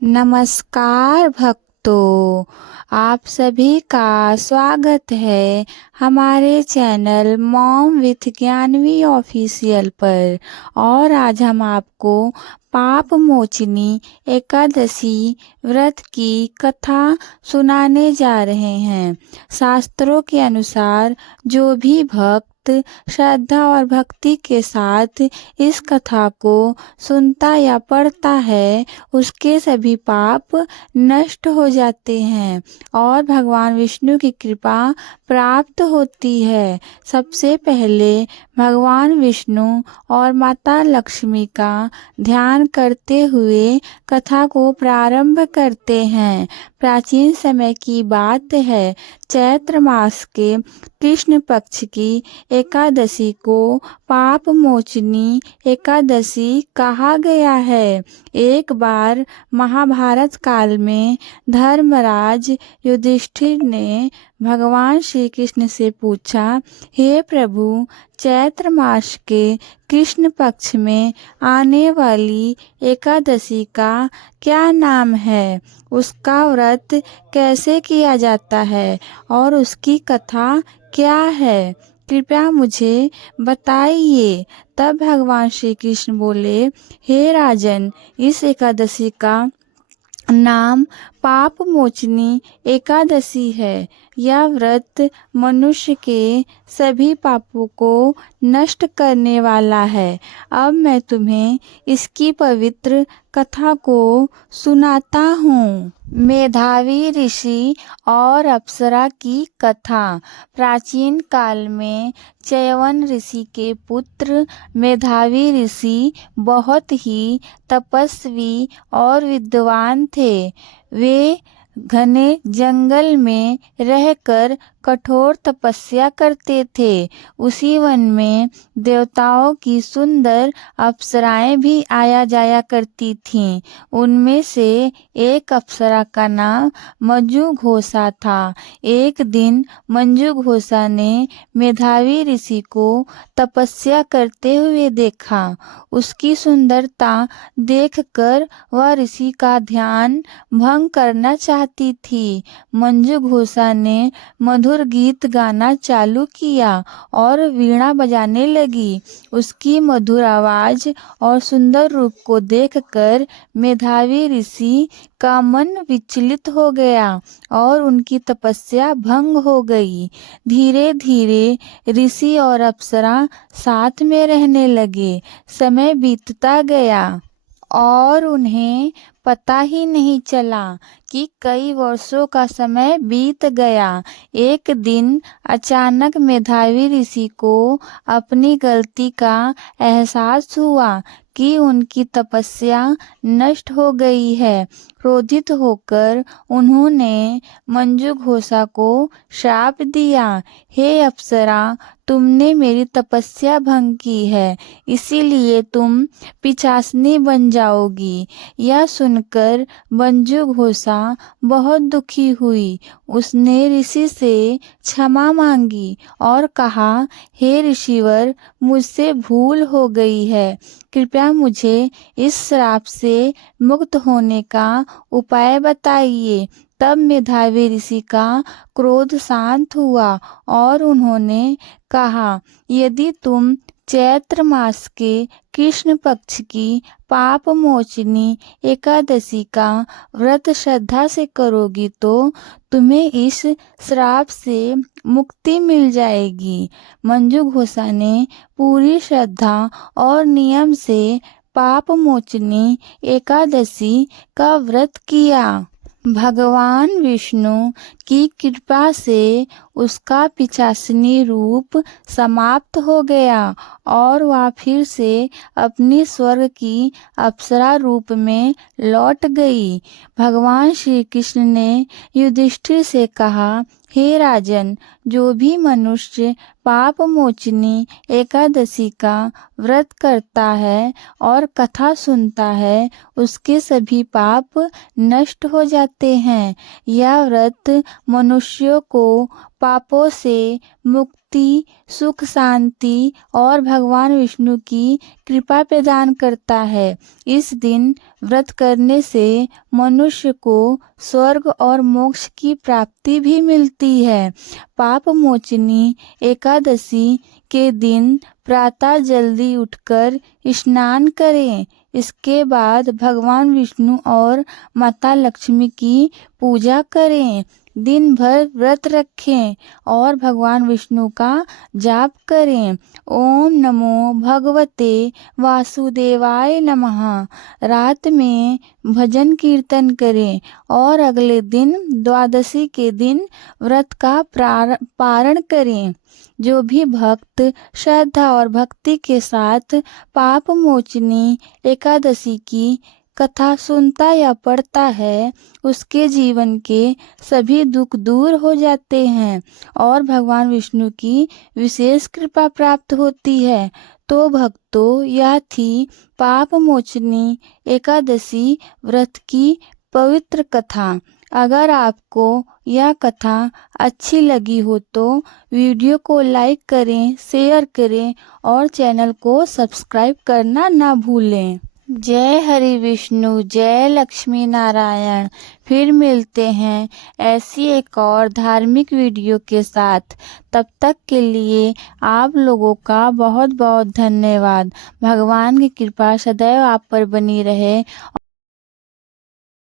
नमस्कार भक्तों, आप सभी का स्वागत है हमारे channel mom with Gyanvi official पर। और आज हम आपको पाप मोचनी एकादशी व्रत की कथा सुनाने जा रहे हैं। शास्त्रों के अनुसार जो भी भक्त श्रद्धा और भक्ति के साथ इस कथा को सुनता या पढ़ता है, उसके सभी पाप नष्ट हो जाते हैं और भगवान विष्णु की कृपा प्राप्त होती है। सबसे पहले भगवान विष्णु और माता लक्ष्मी का ध्यान करते हुए कथा को प्रारंभ करते हैं। प्राचीन समय की बात है, चैत्र मास के कृष्ण पक्ष की एकादशी को पाप मोचनी एकादशी कहा गया है। एक बार महाभारत काल में धर्मराज युधिष्ठिर ने भगवान श्री कृष्ण से पूछा, हे प्रभु, चैत्र मास के कृष्ण पक्ष में आने वाली एकादशी का क्या नाम है, उसका व्रत कैसे किया जाता है और उसकी कथा क्या है, कृपया मुझे बताइए। तब भगवान श्री कृष्ण बोले, हे राजन, इस एकादशी का नाम पाप मोचनी एकादशी है। यह व्रत मनुष्य के सभी पापों को नष्ट करने वाला है। अब मैं तुम्हें इसकी पवित्र कथा को सुनाता हूँ। मेधावी ऋषि और अप्सरा की कथा। प्राचीन काल में च्यवन ऋषि के पुत्र मेधावी ऋषि बहुत ही तपस्वी और विद्वान थे। वे घने जंगल में रहकर कठोर तपस्या करते थे। उसी वन में देवताओं की सुंदर अप्सराएं भी आया जाया करती थीं। उनमें से एक अप्सरा का नाम मंजू घोषा था। एक दिन मंजू घोषा ने मेधावी ऋषि को तपस्या करते हुए देखा। उसकी सुंदरता देखकर वह ऋषि का ध्यान भंग करना चाहती थी। मंजू घोषा ने मधुर गीत गाना चालू किया और वीणा बजाने लगी। उसकी मधुर आवाज और सुंदर रूप को देखकर मेधावी ऋषि का मन विचलित हो गया और उनकी तपस्या भंग हो गई। धीरे धीरे ऋषि और अप्सरा साथ में रहने लगे। समय बीतता गया और उन्हें पता ही नहीं चला कि कई वर्षों का समय बीत गया। एक दिन अचानक मेधावी ऋषि को अपनी गलती का एहसास हुआ कि उनकी तपस्या नष्ट हो गई है। क्रोधित होकर उन्होंने मंजू घोषा को श्राप दिया, हे अप्सरा, तुमने मेरी तपस्या भंग की है, इसीलिए तुम पिशाचनी बन जाओगी। यह सुनकर मंजू घोषा बहुत दुखी हुई। उसने ऋषि से क्षमा मांगी और कहा, हे ऋषिवर, मुझसे भूल हो गई है, कृपया मुझे इस श्राप से मुक्त होने का उपाय बताइए। तब मेधावी ऋषि का क्रोध शांत हुआ और उन्होंने कहा, यदि तुम चैत्र मास के कृष्ण पक्ष की पाप मोचनी एकादशी का व्रत श्रद्धा से करोगी तो तुम्हें इस श्राप से मुक्ति मिल जाएगी। मंजू घोषा ने पूरी श्रद्धा और नियम से पाप मोचनी एकादशी का व्रत किया। भगवान विष्णु की कृपा से उसका पिशाचिनी रूप समाप्त हो गया और वह फिर से अपनी स्वर्ग की अप्सरा रूप में लौट गई। भगवान श्री कृष्ण ने युधिष्ठिर से कहा, हे राजन, जो भी मनुष्य पाप मोचनी एकादशी का व्रत करता है और कथा सुनता है, उसके सभी पाप नष्ट हो जाते हैं। यह व्रत मनुष्यों को पापों से मुक्ति, सुख, शांति और भगवान विष्णु की कृपा प्रदान करता है। इस दिन व्रत करने से मनुष्य को स्वर्ग और मोक्ष की प्राप्ति भी मिलती है। पाप मोचनी एकादशी के दिन प्रातः जल्दी उठकर स्नान करें। इसके बाद भगवान विष्णु और माता लक्ष्मी की पूजा करें। दिन भर व्रत रखें और भगवान विष्णु का जाप करें। ओम नमो भगवते वासुदेवाय नमः। रात में भजन कीर्तन करें और अगले दिन द्वादशी के दिन व्रत का पारण करें। जो भी भक्त श्रद्धा और भक्ति के साथ पाप मोचनी एकादशी की कथा सुनता या पढ़ता है, उसके जीवन के सभी दुख दूर हो जाते हैं और भगवान विष्णु की विशेष कृपा प्राप्त होती है। तो भक्तों, यह थी पाप मोचनी एकादशी व्रत की पवित्र कथा। अगर आपको यह कथा अच्छी लगी हो तो वीडियो को लाइक करें, शेयर करें और चैनल को सब्सक्राइब करना ना भूलें। जय हरि विष्णु, जय लक्ष्मी नारायण। फिर मिलते हैं ऐसी एक और धार्मिक वीडियो के साथ। तब तक के लिए आप लोगों का बहुत बहुत धन्यवाद। भगवान की कृपा सदैव आप पर बनी रहे।